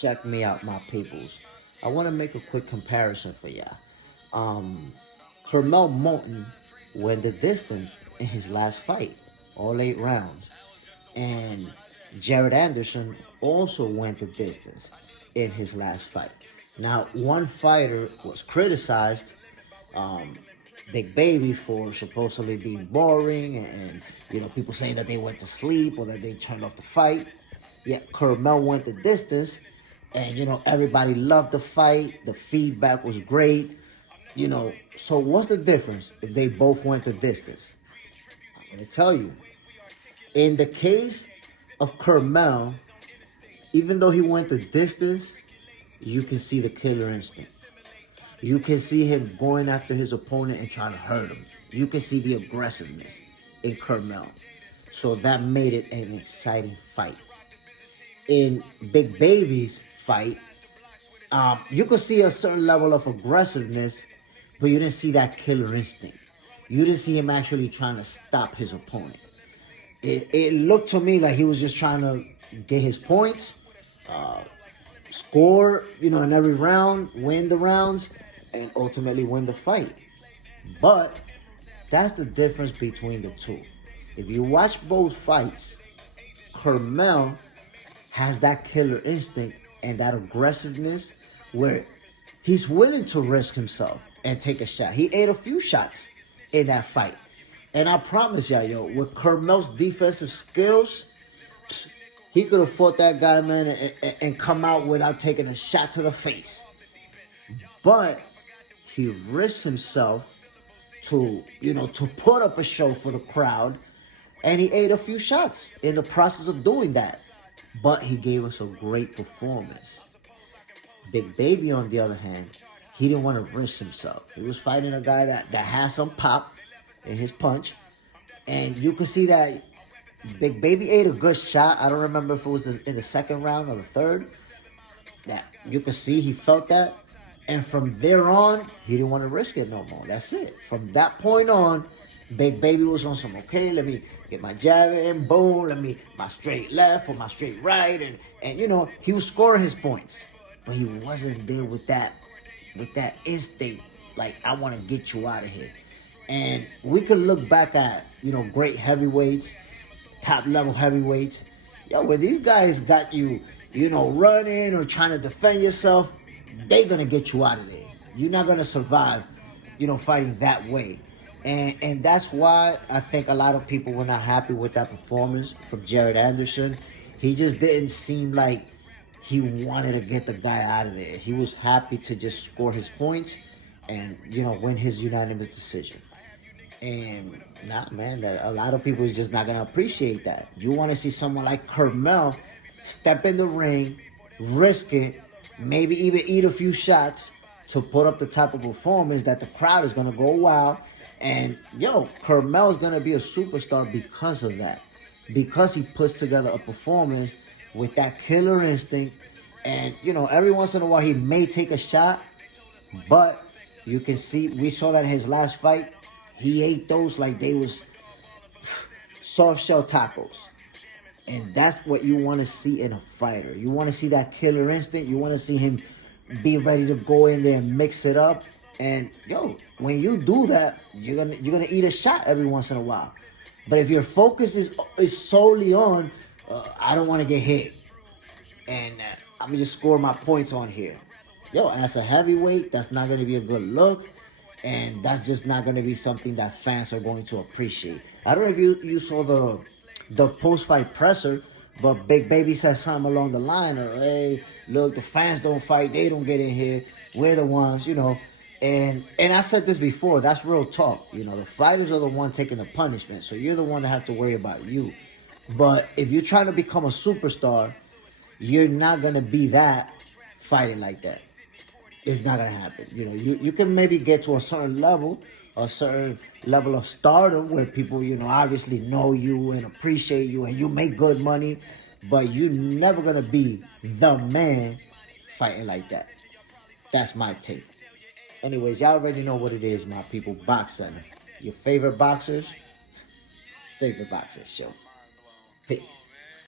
check me out, my peoples. I want to make a quick comparison for ya. Um, Curmel Moton went the distance in his last fight, all 8 rounds. And Jared Anderson also went the distance in his last fight. Now, one fighter was criticized, um, Big Baby, for supposedly being boring, and people saying that they went to sleep or that they turned off the fight. Yet Curmel went the distance, and everybody loved the fight. The feedback was great. So what's the difference if they both went the distance? I'm gonna tell you. In the case of Curmel, even though he went the distance, you can see the killer instinct. You can see him going after his opponent and trying to hurt him. You can see the aggressiveness in Curmel. So that made it an exciting fight. In Big Baby's fight, you could see a certain level of aggressiveness, but you didn't see that killer instinct. You didn't see him actually trying to stop his opponent. It looked to me like he was just trying to get his points, score, in every round, win the rounds, and ultimately win the fight. But that's the difference between the two. If you watch both fights, Curmel has that killer instinct and that aggressiveness where he's willing to risk himself and take a shot. He ate a few shots in that fight. And I promise y'all, with Curmel's defensive skills, he could have fought that guy, man, and come out without taking a shot to the face. But he risked himself to put up a show for the crowd, and he ate a few shots in the process of doing that. But he gave us a great performance. Big Baby, on the other hand, he didn't want to risk himself. He was fighting a guy that has some pop in his punch. And you could see that Big Baby ate a good shot. I don't remember if it was in the second round or the third. That you could see he felt that. And from there on, he didn't want to risk it no more. That's it. From that point on, Big Baby was on some, okay, let me get my jab in, boom, my straight left or my straight right. And he was scoring his points. But he wasn't there with that instinct, like, I want to get you out of here. And we could look back at, great heavyweights, top level heavyweights. When these guys got you, running or trying to defend yourself, they're going to get you out of there. You're not going to survive, fighting that way. And that's why I think a lot of people were not happy with that performance from Jared Anderson. He just didn't seem like he wanted to get the guy out of there. He was happy to just score his points and, win his unanimous decision. And nah, man, a lot of people is just not going to appreciate that. You want to see someone like Curmel step in the ring, risk it, maybe even eat a few shots to put up the type of performance that the crowd is going to go wild. And, Curmel is going to be a superstar because of that. Because he puts together a performance with that killer instinct. And, every once in a while he may take a shot. But you can see, we saw that in his last fight. He ate those like they was soft shell tacos. And that's what you want to see in a fighter. You want to see that killer instinct. You want to see him be ready to go in there and mix it up. And when you do that, you're gonna eat a shot every once in a while. But if your focus is solely on, I don't want to get hit, and I'm gonna just score my points on here. As a heavyweight, that's not gonna be a good look, and that's just not gonna be something that fans are going to appreciate. I don't know if you saw the post-fight presser, but Big Baby said something along the line of, hey, look, the fans don't fight, they don't get in here, we're the ones, And I said this before, that's real talk. The fighters are the one taking the punishment, so you're the one that have to worry about you. But if you're trying to become a superstar, you're not going to be that fighting like that. It's not going to happen. You can maybe get to a certain level of stardom where people, obviously know you and appreciate you and you make good money, but you're never going to be the man fighting like that. That's my take. Anyways, y'all already know what it is, my people. Box Center. Your favorite boxers show. Peace.